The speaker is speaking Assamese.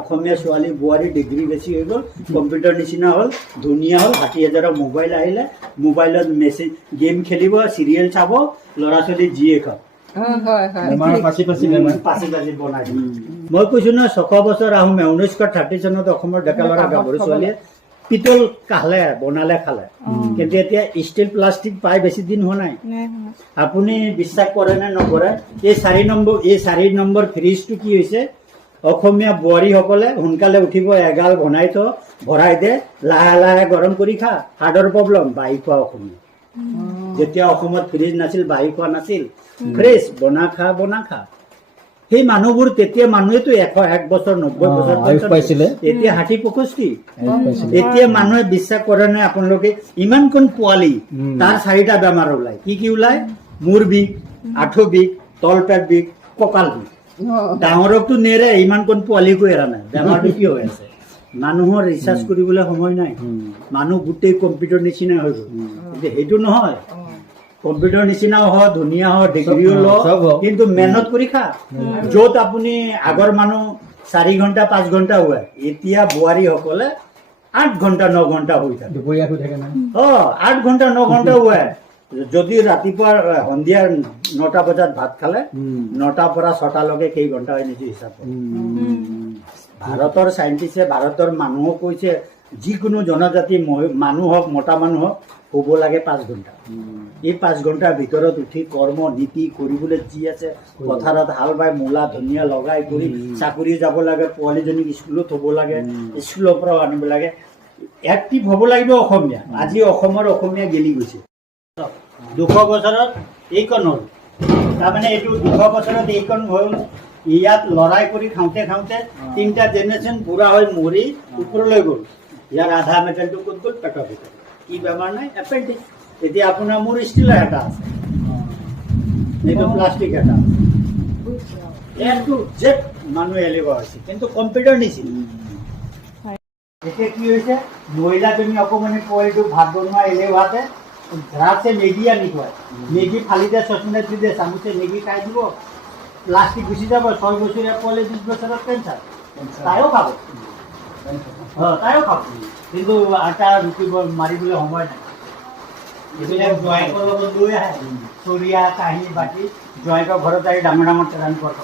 অসমীয়া ছোৱালী বোৱাৰী ডিগ্ৰী বেছি হৈ গ'ল, কম্পিউটাৰ নিচিনা হ'ল, ধুনীয়া হ'ল, 60,000ৰ মোবাইল আহিলে, মোবাইলত মেছেজ গেম খেলিব, চিৰিয়েল চাব, ল'ৰা ছোৱালী যিয়ে খাওক পাচি পাচি বনাই দিব। মই কৈছো নহয় 600 বছৰ আহোমে 1930 চনত অসমৰ ডেকা ল'ৰা গাভৰু ছোৱালীয়ে পিতল খালে বনালে খালে, কিন্তু এতিয়া ষ্টিল প্লাষ্টিক পাই বেছি দিন হোৱা নাই। আপুনি বিশ্বাস কৰে নে নকৰে, এই 4 নম্বৰ ফ্ৰিজটো কি হৈছে, অসমীয়া বোৱাৰীসকলে সোনকালে উঠিব, এগাল বনাই থ ভৰাই দে, লাহে লাহে গৰম কৰি খা, হাৰ্টৰ প্ৰব্লেম, বাঢ়ি খোৱা অসমীয়া। যেতিয়া অসমত ফ্ৰিজ নাছিল, বাঢ়ি খোৱা নাছিল, ফ্ৰেছ বনা খা। সেই মানুহবোৰ তেতিয়া মানুহেতো 101 বছৰ 90 বছৰ পাইছিলে, এতিয়া 60-65। এতিয়া মানুহে বিশ্বাস কৰে নাই, আপোনালোকে ইমান কোন পোৱালি তাৰ 4টা বেমাৰ ওলাই, কি ওলাই, মূৰ বিষ, আঁঠু বিষ, তলপেট বিষ, কঁকাল বিষ। ডাঙৰকতো নেৰে, ইমান কোন পোৱালিকো এৰা নাই। বেমাৰটো কি হৈ আছে, মানুহৰ ৰিচাৰ্চ কৰিবলৈ সময় নাই, মানুহ গোটেই কম্পিউটাৰ নিচিনা হৈ গ'ল। কিন্তু সেইটো নহয়, কম্পিউটাৰ নিচিনাও হয়, ধুনীয়া হয়, ডিগ্ৰীও ল, কিন্তু মেহনত কৰি খা। য'ত আপুনি আগৰ মানুহ 4 ঘণ্টা 5 ঘণ্টা শুৱে, এতিয়া বোৱাৰীসকলে 8 ঘণ্টা 9 ঘণ্টা শুই থাকে। 8 ঘণ্টা 9 ঘণ্টা শুৱে। যদি ৰাতিপুৱা সন্ধিয়া 9টা বজাত ভাত খালে, 9টাৰ পৰা 6টালৈকে কেই ঘণ্টা হয় নিজে হিচাপ কৰক। ভাৰতৰ চাইণ্টিষ্টে, ভাৰতৰ মানুহক কৈছে, যিকোনো জনজাতি মানুহ হওক, মতা মানুহ হওক, শুব লাগে 5 ঘণ্টা। এই 5 ঘণ্টাৰ ভিতৰত উঠি কৰ্ম নীতি কৰিবলৈ যি আছে, পথাৰত হাল বাই মূলা ধনিয়া লগাই কৰি চাকৰি যাব লাগে, পোৱালীজনীক স্কুলত থ'ব লাগে, স্কুলৰ পৰাও আনিব লাগে, এক্টিভ হ'ব লাগিব অসমীয়া। আজি অসমৰ অসমীয়া গেলি গৈছে। 200 বছৰত এইকণ হ'ল, তাৰমানে এইটো 200 বছৰত এইকণ হ'ল। ইয়াত লৰাই কৰি খাওঁতে 3টা জেনেৰেশ্যন বুঢ়া হৈ মৰি ওপৰলৈ গ'ল। ইয়াৰ আধা মেটেলটো ক'ত গ'ল, পেটৰ ভিতৰত। কি বেমাৰ নাই, এপেণ্ডিক্স। এতিয়া আপোনাৰ মোৰ ষ্টিলৰ এটা আছে, এইটো প্লাষ্টিক এটা। মানুহ এলেহুৱা হৈছে, কিন্তু কম্পিউটাৰ নিচিনা। এতিয়া কি হৈছে, মহিলাজনী অকণমানি পোৱালিটোক ভাত বনোৱা এলেহুৱাতে ৰাছে মেগী আনি খুৱায়, মেগী ফালি দিয়ে, চচপেনত দি দিয়ে, চামুচে মেগী খাই দিব, প্লাষ্টিক গুচি যাব। 6 বছৰীয়া পোৱালি 20 বছৰত কেঞ্চাৰ, তাইও খাব, কিন্তু আটা ৰুটি মাৰিবলৈ সময় নাই। এইবিলাক জোঁৱাইকৰ লগত লৈ আহে, চৰিয়া কাঁহী বাটি, জোঁৱাইকৰ ঘৰত আহি ডাঙৰ ট্ৰেন কৰে।